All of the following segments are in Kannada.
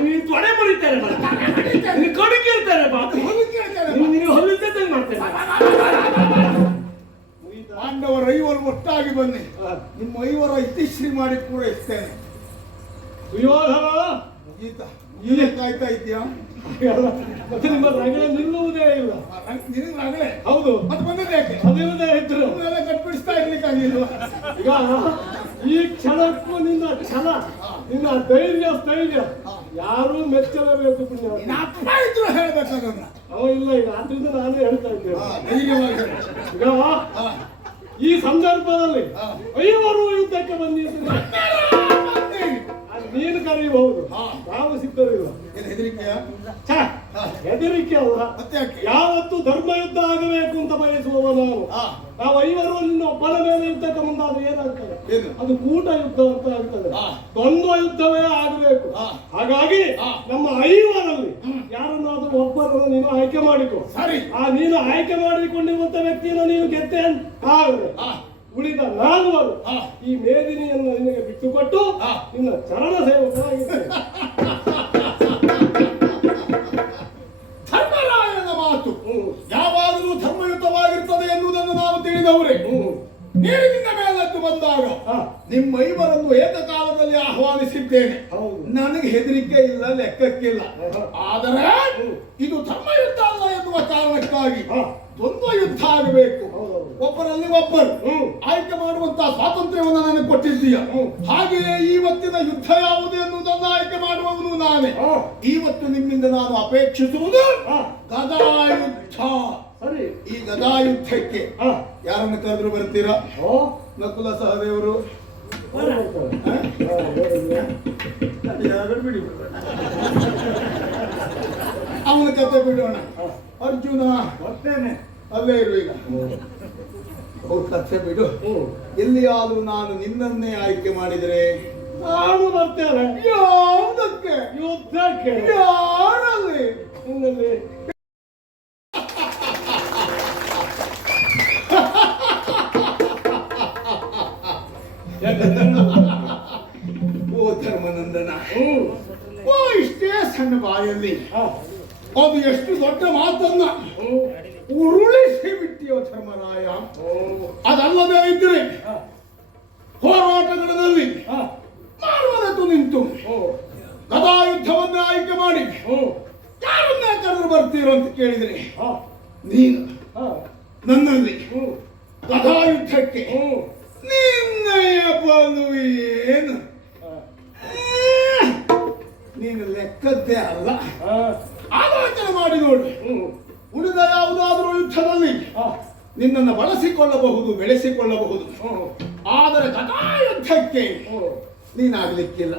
ನೀನು ತೊಡೆ ಮುರಿತಾರೆ ನೀನು ಕಡುಗೆ ಹೇಳ್ತಾರೆ ನೀನು ಹಲ್ಲಿದ್ದಂಗೆ ಮಾಡ್ತಾರೆ ಪಾಂಡವರ ಐವರು ಒಟ್ಟಾಗಿ ಬನ್ನಿ. ನಿಮ್ಮ ಐವರ ಇತಿಶ್ರೀ ಮಾಡಿ ಪೂರೈಸ್ತೇನೆ. ಸುಯೋಧನ! ಗೀತಾ ನೀನೇ ಕಾಯ್ತಾ ಇದೆಯಾ ಮತ್ತೆ ನಿಮ್ಮ ರಗಳೆ ನಿಲ್ಲುವುದೇ ಇಲ್ಲ. ನಿನ್ನ ಹೌದು. ಮತ್ತೆ ಬಂದಿದೆ ಯಾಕೆ? ಅದಿಲ್ಲದೆ ಇದ್ರು ಎಲ್ಲ ಕಟ್ಬಿಡಿಸ್ತಾ ಇರ್ಲಿಕ್ಕಾಗಿಲ್ವ ಈಗ ಈ ಕ್ಷಣಕ್ಕೂ ನಿನ್ನ ಕ್ಷಣ ನಿನ್ನ ಧೈರ್ಯ ಸ್ಥೈರ್ಯ. ಯಾರೂ ಮೆಚ್ಚಲೇಬೇಕು ಪುಣ್ಯ. ಅಪ್ಪ ಇದ್ರು ಹೇಳ್ಬೇಕಾಗಲ್ಲ. ಅವ ಇಲ್ಲ ಈಗ ಆದ್ರಿಂದ ನಾನು ಹೇಳ್ತಾ ಇದ್ದೇನೆ. ಈಗ ಈ ಸಂದರ್ಭದಲ್ಲಿ. ಐವರು ಯುದ್ಧಕ್ಕೆ ಅದು ನೀನು ಕರೆಯಬಹುದು. ನಾವು ಹೆದರಿಕೆಯಾ ಛೆ, ಹಾ. ಹೆದರಿಕೆ ಅಲ್ಲ ಯಾವತ್ತು ಧರ್ಮ ಯುದ್ಧ ಆಗಬೇಕು ಅಂತ ಬಯಸುವವ ನಾನು. ನಾವು ಐವರು ಒಬ್ಬನ ಮೇಲೆ ಯುದ್ಧಕ್ಕೆ ಮುಂದಾದ್ರೆ ಏನಾಗ್ತದೆ ಏನು? ಅದು ಕೂಟ ಯುದ್ಧ ಅಂತ ಆಗ್ತದೆ. ದ್ವಂದ್ವ ಯುದ್ಧವೇ ಆಗಬೇಕು. ಹಾಗಾಗಿ. ನಮ್ಮ ಐವರಲ್ಲಿ ಯಾರನ್ನಾದ್ರೂ ಒಬ್ಬರನ್ನು ನೀನು ಆಯ್ಕೆ ಮಾಡಿಕೊ ಸರಿ ಆ ನೀನು ಆಯ್ಕೆ ಮಾಡಿಕೊಂಡಿರುವಂತ ವ್ಯಕ್ತಿಯನ್ನು ನೀನು ಗೆದ್ದೆ ಅಂತ. ಉಳಿದ ನಾಲ್ವರು. ಈ ಮೇದಿನಿಯನ್ನು ನಿನಗೆ ಬಿಟ್ಟುಕೊಟ್ಟು. ನಿನ್ನ ಚರಣ ಸೇವಕರಾಗಿದ್ದೇನೆ ಧರ್ಮರಾಯನ ಮಾತು. ಯಾವಾಗಲೂ ಧರ್ಮಯುತವಾಗಿರ್ತದೆ ಎನ್ನುವುದನ್ನು ನಾವು ತಿಳಿದವರೇ. ನೀರಿನಿಂದ ಮೇಲದ್ದು ಬಂದಾಗ. ನಿಮ್ಮ ಐವರನ್ನು ಏಕಕಾಲದಲ್ಲಿ ಆಹ್ವಾನಿಸಿದ್ದೇನೆ. ನನಗೆ ಹೆದರಿಕೆ ಇಲ್ಲ ಲೆಕ್ಕಕ್ಕಿಲ್ಲ ಆದರೆ ಇದು ಧರ್ಮಯುತ ಅಲ್ಲ ಎನ್ನುವ ಕಾರಣಕ್ಕಾಗಿ. ದ್ವಂದ್ವ ಯುದ್ಧ ಆಗಬೇಕು. ಒಬ್ಬರಲ್ಲಿ ಒಬ್ಬರು. ಆಯ್ಕೆ ಮಾಡುವಂತಹ ಸ್ವಾತಂತ್ರ್ಯವನ್ನು ನನಗೆ ಕೊಟ್ಟಿದ್ದೀಯ. ಹಾಗೆಯೇ ಇವತ್ತಿನ ಯುದ್ಧ ಯಾವುದು ಎನ್ನುವುದನ್ನು ಆಯ್ಕೆ ಮಾಡುವವನು ನಾನೇ. ಇವತ್ತು ನಿಮ್ಮಿಂದ ನಾನು ಅಪೇಕ್ಷಿಸುವುದು. ಗದಾಯುದ್ಧ. ಸರಿ. ಈ ಗದಾಯುದ್ಧಕ್ಕೆ. ಯಾರನ್ನು ಕರೆದ್ರು ಬರ್ತೀರಾ? ನಕುಲ ಸಹದೇವರು. ಬಿಡಿ. ಅವನ ಕತೆ ಬಿಡೋಣ. ಅರ್ಜುನ. ಬರ್ತೇನೆ. ಅಲ್ಲೇ ಇರು ಈಗ ಅವ್ರ ಕಥೆ ಬಿಡು. ಎಲ್ಲಿಯಾದ್ರೂ ನಾನು ನಿನ್ನನ್ನೇ ಆಯ್ಕೆ ಮಾಡಿದರೆ ನಾನು ಬರ್ತೇನೆ. ಯಾವುದಕ್ಕೆ? ಯುದ್ಧಕ್ಕೆ. ಯಾರಲ್ಲಿ? ನಿನ್ನಲ್ಲಿ. ಓ ಧರ್ಮನಂದನ. ಓ ಇಷ್ಟೇ ಸಣ್ಣ ಬಾಯಲ್ಲಿ. ಅದು ಎಷ್ಟು ದೊಡ್ಡ ಮಾತನ್ನ. ಉರುಳಿಸಿ ಬಿಟ್ಟಿಯೋ ಧರ್ಮರಾಯ. ಅದಲ್ಲದೆ ಇದ್ರೆ. ಹೋರಾಟಗಳಲ್ಲಿ ಹಾ. ಮಾರುವರೆತು ನಿಂತು ಕದಾಯುದ್ಧವನ್ನ ಆಯ್ಕೆ ಮಾಡಿ ಯಾರನ್ನ ಕರೆದು ಬರ್ತೀರೋ ಅಂತ ಕೇಳಿದ್ರೆ. ನೀನು. ನನ್ನಲ್ಲಿ ಕದಾಯುದ್ಧಕ್ಕೆ ಗದಾಯುದ್ಧಕ್ಕೆ ಹ್ಮ್. ನಿನ್ನಯ ಬಲು ಏನು ನೀನು ಲೆಕ್ಕದ್ದೇ ಅಲ್ಲ. ಆಲೋಚನೆ ಮಾಡಿ ನೋಡಿ ಉಳಿದ ಯಾವುದಾದ್ರೂ ಯುದ್ಧದಲ್ಲಿ. ನಿನ್ನನ್ನು ಬಳಸಿಕೊಳ್ಳಬಹುದು ಬೆಳೆಸಿಕೊಳ್ಳಬಹುದು. ಆದರೆ ಗದಾಯುದ್ಧಕ್ಕೆ ಯುದ್ಧಕ್ಕೆ ನೀನಾಗ್ಲಿಕ್ಕಿಲ್ಲ.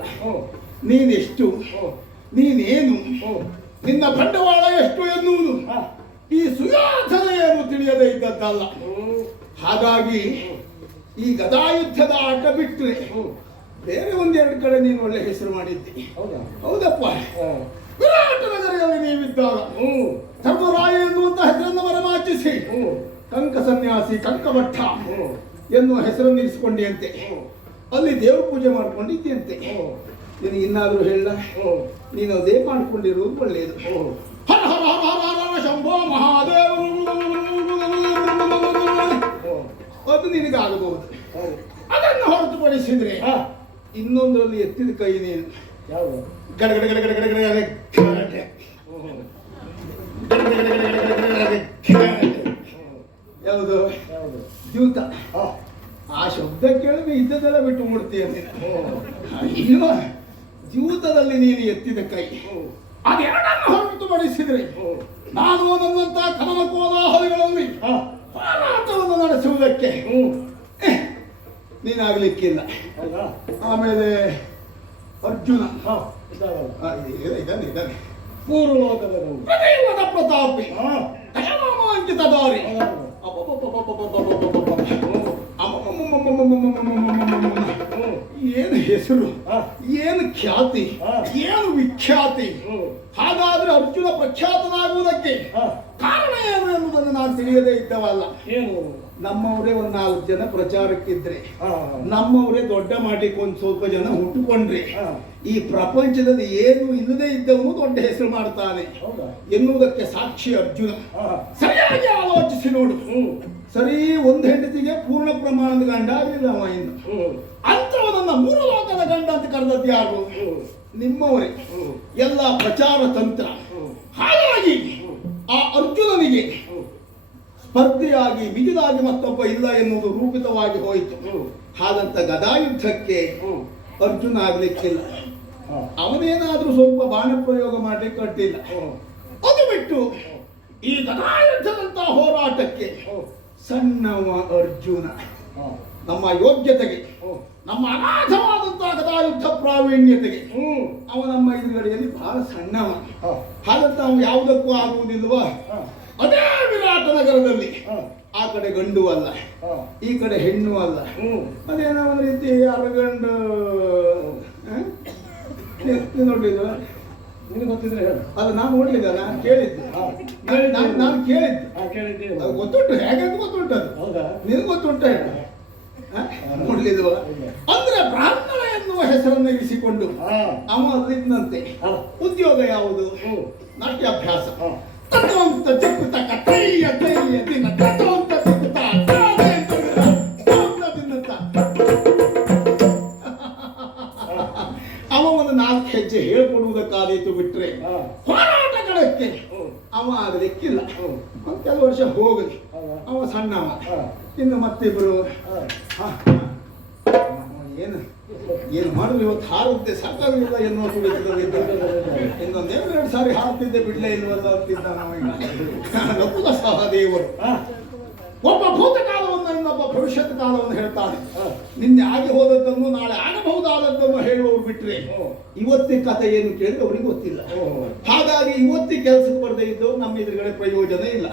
ನೀನೆಷ್ಟು. ನೀನೇನು. ನಿನ್ನ ಬಂಡವಾಳ ಎಷ್ಟು ಎನ್ನುವುದು ಈ ಸುಯಾಧನ ಏನು ತಿಳಿಯದೇ ಇದ್ದದ್ದಲ್ಲ ಹಾಗಾಗಿ ಈ ಗದಾಯುದ್ಧದ ಆಟ ಬಿಟ್ಟರೆ. ಬೇರೆ ಒಂದೆರಡು ಕಡೆ ನೀನು ಒಳ್ಳೆ ಹೆಸರು ಮಾಡಿದ್ದಿ ಹೌದಾ ಹೌದಪ್ಪ ನೀವಿದ್ದಾಗ. ಧರ್ಮರಾಯ ಎನ್ನುವಂತ ಹೆಸರನ್ನು ಮರಮಾಚಿಸಿ ಕಂಕ ಸನ್ಯಾಸಿ ಕಂಕಭಟ್ಟ. ಎನ್ನುವ ಹೆಸರನ್ನು ಇರಿಸಿಕೊಂಡಿಯಂತೆ. ಅಲ್ಲಿ ದೇವ್ರ ಪೂಜೆ ಮಾಡ್ಕೊಂಡಿದ್ಯಂತೆ ಹ್ಮ್. ನಿನಗೆ ಇನ್ನಾದ್ರೂ ಹೇಳ. ನೀನು ಅದೇ ಮಾಡ್ಕೊಂಡಿರುವುದು ಒಳ್ಳೆಯದು. ಹರ ಹರ ಹರ ಹರ ಶಂಭೋ ಮಹಾದೇವರು ಅದು ನಿನಗಾಗಬಹುದು. ಅದನ್ನು ಹೊರತುಪಡಿಸಿದ್ರೆ. ಇನ್ನೊಂದರಲ್ಲಿ ಎತ್ತಿದ ಕೈ ನೀನು ಯಾವುದು ಗಡ ಗಡ ಗಡ ಯಾವುದು? ದ್ಯೂತ. ಆ ಶಬ್ದ ಕೇಳಿದ್ರೆ ಇದ್ದದೆಲ್ಲ ಬಿಟ್ಟು ಮುಡ್ತೀಯಂತೆ. ಇಲ್ವಾ ದ್ಯೂತದಲ್ಲಿ ನೀನು ಎತ್ತಿದ ಕೈ. ಅದೆರಡನ್ನು ಹೊರತುಪಡಿಸಿದ್ರೆ ನಾನು ನನ್ನಂತ ಕಮಲ ಕೋಲಾಹಲಗಳಲ್ಲಿ ಹೋರಾಟವನ್ನು ನಡೆಸುವುದಕ್ಕೆ ನೀನಾಗಲಿಕ್ಕಿಲ್ಲ. ಆಮೇಲೆ ಅರ್ಜುನ. ಇದ್ದಾನೆ ಇದ್ದಾನೆ ದಾರಿ ಏನು ಹೆಸರು ಏನು ಖ್ಯಾತಿ ಏನು ವಿಖ್ಯಾತಿ ಹಾಗಾದ್ರೆ ಅರ್ಜುನ ಪ್ರಖ್ಯಾತನಾಗುವುದಕ್ಕೆ ಕಾರಣ ಏನು ಎನ್ನುವುದನ್ನು ನಾನು ತಿಳಿಯದೇ ಇದ್ದವಲ್ಲ. ಏನು? ನಮ್ಮವರೇ ಒಂದ್ ನಾಲ್ಕು ಜನ ಪ್ರಚಾರಕ್ಕಿದ್ರೆ. ನಮ್ಮವರೇ ದೊಡ್ಡ ಮಾಡ್ಲಿಕ್ಕೆ ಒಂದ್ ಸ್ವಲ್ಪ ಜನ ಹುಟ್ಟುಕೊಂಡ್ರೆ ಈ ಪ್ರಪಂಚದಲ್ಲಿ ಏನು ಇಲ್ಲದೆ ಇದ್ದವನು ದೊಡ್ಡ ಹೆಸರು ಮಾಡ್ತಾನೆ ಹೌದಾ ಎನ್ನುವುದಕ್ಕೆ ಸಾಕ್ಷಿ ಅರ್ಜುನ. ಸರಿಯಾಗಿ ಆಲೋಚಿಸಿ ನೋಡು. ಸರಿ ಒಂದ್ ಹೆಂಡತಿಗೆ ಪೂರ್ಣ ಪ್ರಮಾಣದ ಗಂಡ ಆಗಲಿಲ್ಲ ಅವ ಇನ್ನು ಹ್ಮ್. ಅಂಥವನನ್ನ ಮೂರು ಲೋಕದ ಗಂಡ ಅಂತ ಕರೆದದ್ದು ಯಾರು. ನಿಮ್ಮವರೇ. ಎಲ್ಲ ಪ್ರಚಾರ ತಂತ್ರ ಹಾಗಾಗಿ ಆ ಅರ್ಜುನನಿಗೆ. ಸ್ಪರ್ಧೆಯಾಗಿ ಮಿಗಿಲಾಗಿ ಮತ್ತೊಬ್ಬ ಇಲ್ಲ ಎನ್ನುವುದು ರೂಪಿತವಾಗಿ ಹೋಯಿತು. ಹಾಗಂತ ಗದಾಯುದ್ಧಕ್ಕೆ ಅರ್ಜುನ ಆಗ್ಲಿಕ್ಕಿಲ್ಲ. ಅವನೇನಾದ್ರೂ ಸ್ವಲ್ಪ ಬಾಣ ಪ್ರಯೋಗ ಮಾಡಿ ಕಟ್ಟಿಲ್ಲ ಅದು ಬಿಟ್ಟು ಈ ಗದಾಯುದ್ಧದಂತ ಹೋರಾಟಕ್ಕೆ ಸಣ್ಣವ ಅರ್ಜುನ ನಮ್ಮ ಯೋಗ್ಯತೆಗೆ ನಮ್ಮ ಅನಾಥವಾದಂತಹ ಗದಾಯುದ್ಧ ಪ್ರಾವೀಣ್ಯತೆಗೆ. ಅವ ನಮ್ಮ ಎದುರುಗಡೆಯಲ್ಲಿ ಬಹಳ ಸಣ್ಣವ. ಹಾಗಂತ ಅವನು ಯಾವುದಕ್ಕೂ ಆಗುವುದಿಲ್ವಾ. ಅದೇ ವಿರಾಟ ನಗರದಲ್ಲಿ. ಆ ಕಡೆ ಗಂಡು ಅಲ್ಲ. ಈ ಕಡೆ ಹೆಣ್ಣು ಅಲ್ಲ. ಅದೇನೋ ಒಂದು ರೀತಿ ಯಾರು ಗಂಡು ನೋಡ್ಲಿಲ್ವಾ ನಿನಗೆ ಗೊತ್ತಿದ್ರೆ ಹೇಳು. ಅಲ್ಲ ನಾನು ನೋಡ್ಲಿಲ್ಲ ನಾನು ಕೇಳಿದ್ದೆ. ನಾನು- ನಾನು ಕೇಳಿದ್ದೆ. ಅದು ಗೊತ್ತುಂಟು ಹೇಗೆ ಗೊತ್ತುಂಟು ಅದು. ಹೌದಾ? ನಿನಗೆ ಹೇಳ. ನೋಡ್ಲಿಲ್ವ? ಅಂದ್ರೆ ಬ್ರಾಹ್ಮಣ ಎನ್ನುವ ಹೆಸರನ್ನು ಇರಿಸಿಕೊಂಡು. ಅವ ಉದ್ಯೋಗ ಯಾವುದು. ನಾಟ್ಯಾಭ್ಯಾಸ. ಅವ ಒಂದು ನಾಲ್ಕು ಹೆಜ್ಜೆ ಹೇಳ್ಕೊಡುವುದಕ್ಕಾದೀತು ಬಿಟ್ರೆ. ಹೋರಾಟಗಳಕ್ಕೆ ಅವ ಆಗಲಿಕ್ಕಿಲ್ಲ. ಕೆಲವು ವರ್ಷ ಹೋಗಲಿ. ಅವ ಸಣ್ಣವ. ಇನ್ನು ಮತ್ತಿಬ್ರು. ಏನು? ಏನು ಮಾಡಿದ್ರು ಇವತ್ತು ಹಾರುತ್ತೆ ಸಾಕಾಗಲಿಲ್ಲ ಎನ್ನುವ ತುಳಿತದಲ್ಲಿ ಇನ್ನೊಂದು ಎರಡು ಸಾರಿ ಹಾರ್ತಿದ್ದೆ ಬಿಡ್ಲೆ ಇಲ್ವಲ್ಲ ಅಂತಿದ್ದ ನಾವೀಗ ಸಹ ದೇವರು ಒಬ್ಬ ಭೂತಕಾಲವನ್ನು ಇನ್ನೊಬ್ಬ ಭವಿಷ್ಯತ್ ಕಾಲವನ್ನು ಹೇಳ್ತಾನೆ. ನಿನ್ನೆ ಆಗಿ ಹೋದದ್ದನ್ನು ನಾಳೆ ಆಗಬಹುದಾದದ್ದನ್ನು ಹೇಳುವವರು ಬಿಟ್ರೆ ಇವತ್ತಿನ ಕಥೆ ಏನು ಕೇಳಿದ್ರೆ ಅವ್ರಿಗೆ ಗೊತ್ತಿಲ್ಲ. ಹಾಗಾಗಿ ಇವತ್ತಿ ಕೆಲಸಕ್ಕೆ ಬರದೇ ಇದ್ದವರು ನಮ್ಮ ಎದುರುಗಡೆ ಪ್ರಯೋಜನ ಇಲ್ಲ.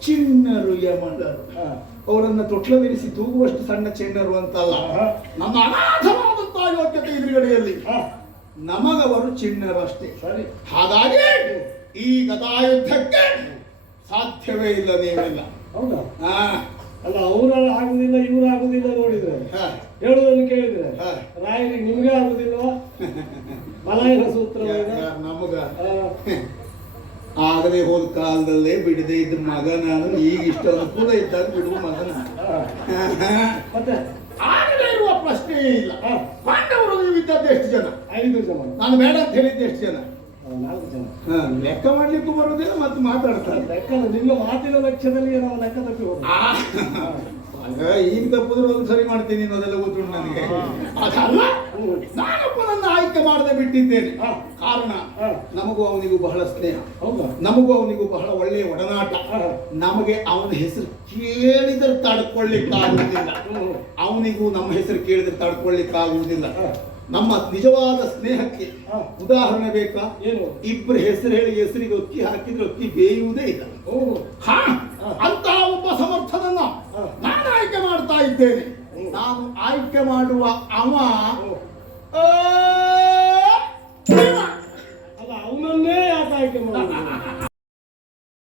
ಚಿನ್ನರು ಯಮನರು. ಹಾ. ಅವರನ್ನ ತೊಟ್ಲವಿರಿಸಿ ತೂಗುವಷ್ಟು ಸಣ್ಣ ಚಿನ್ನರು ಅಂತಲ್ಲ ಅಲ್ಲ ನಮ್ಮ ಅನಾಥವಾದಂತಹ ಯೋಗ್ಯತೆ ಎದುರುಗಡೆಯಲ್ಲಿ. ನಮಗವರು ಚಿಣ್ಣರು ಅಷ್ಟೇ ಸರಿ. ಹಾಗಾಗಿ ಈ ಗತಾಯುದ್ಧಕ್ಕೆ ಸಾಧ್ಯವೇ ಇಲ್ಲ ನೀವೆಲ್ಲ ಹೌದಾ? ಹಾ. ಅಲ್ಲ ಅವರ ಆಗುದಿಲ್ಲ ಇವ್ರು ಆಗುದಿಲ್ಲ ನೋಡಿದ್ರೆ. ಹಾ, ಹೇಳುದನ್ನು ಕೇಳಿದ್ರೆ. ರಾಯರಿಗೆ ನಿಮ್ಗೆ ಆಗುದಿಲ್ಲ ಮಲಾಯನ ಸೂತ್ರ ನಮಗ. ಹಾ. ಆಗದೆ ಹೋದ ಕಾಲದಲ್ಲೇ ಬಿಡದೆ ಇದ್ದ ಮಗ ನಾನು ಈಗ ಇಷ್ಟು ಅನುಕೂಲ ಇದ್ದಾಗ ಬಿಡುವ ಮಗನ ಮತ್ತೆ ಆಗಲೇ ಇರುವ ಪ್ರಶ್ನೆ ಇಲ್ಲ. ಪಾಂಡವರು ನೀವು ಇದ್ದದ್ದು ಎಷ್ಟು ಜನ? ಐದು ಜನ. ನಾನು ಬೇಡ ಅಂತ ಹೇಳಿದ್ದೆ ಎಷ್ಟು ಜನ? ಹಾ, ನಾಲ್ಕು ಜನ. ಲೆಕ್ಕ ಮಾಡ್ಲಿಕ್ಕೂ ಬರೋದಿಲ್ಲ ಮತ್ತೆ ಮಾತಾಡ್ತಾರೆ. ಲೆಕ್ಕ ನಿಮ್ಮ ಮಾತಿನ ಲಕ್ಷ್ಯದಲ್ಲಿ ನಾವು ಲೆಕ್ಕ ತಪ್ಪಿ ಈಗ ತಪ್ಪಿದ್ರೆ ಒಂದು ಸರಿ ಮಾಡ್ತೀನಿ ಅನ್ನೋದೆಲ್ಲ ಗೊತ್ತುಂಟು ನನಗೆ. ಅದಲ್ಲ ನಾನೊಬ್ಬ ನನ್ನ ಆಯ್ಕೆ ಮಾಡದೆ ಬಿಟ್ಟಿದ್ದೇನೆ. ಕಾರಣ ನಮಗೂ ಅವನಿಗೂ ಬಹಳ ಸ್ನೇಹ. ಹೌದಾ? ನಮಗೂ ಅವನಿಗೂ ಬಹಳ ಒಳ್ಳೆಯ ಒಡನಾಟ. ನಮಗೆ ಅವನ ಹೆಸರು ಕೇಳಿದ್ರೆ ತಡ್ಕೊಳ್ಳಿಕ್ಕಾಗುವುದಿಲ್ಲ. ಅವನಿಗೂ ನಮ್ಮ ಹೆಸರು ಕೇಳಿದ್ರೆ ತಡ್ಕೊಳ್ಳಿಕ್ಕಾಗುವುದಿಲ್ಲ. ನಮ್ಮ ನಿಜವಾದ ಸ್ನೇಹಕ್ಕೆ ಉದಾಹರಣೆ ಬೇಕಾ? ಏನು? ಇಬ್ಬರು ಹೆಸರು ಹೇಳಿ ಹೆಸರಿಗೆ ಒತ್ತಿ ಹಾಕಿದ್ರೆ ಒತ್ತಿ ಬೇಯುವುದೇ ಇಲ್ಲ. ಇದ್ದೇನೆ ನಾನು ಆಯ್ಕೆ ಮಾಡುವ ಅವ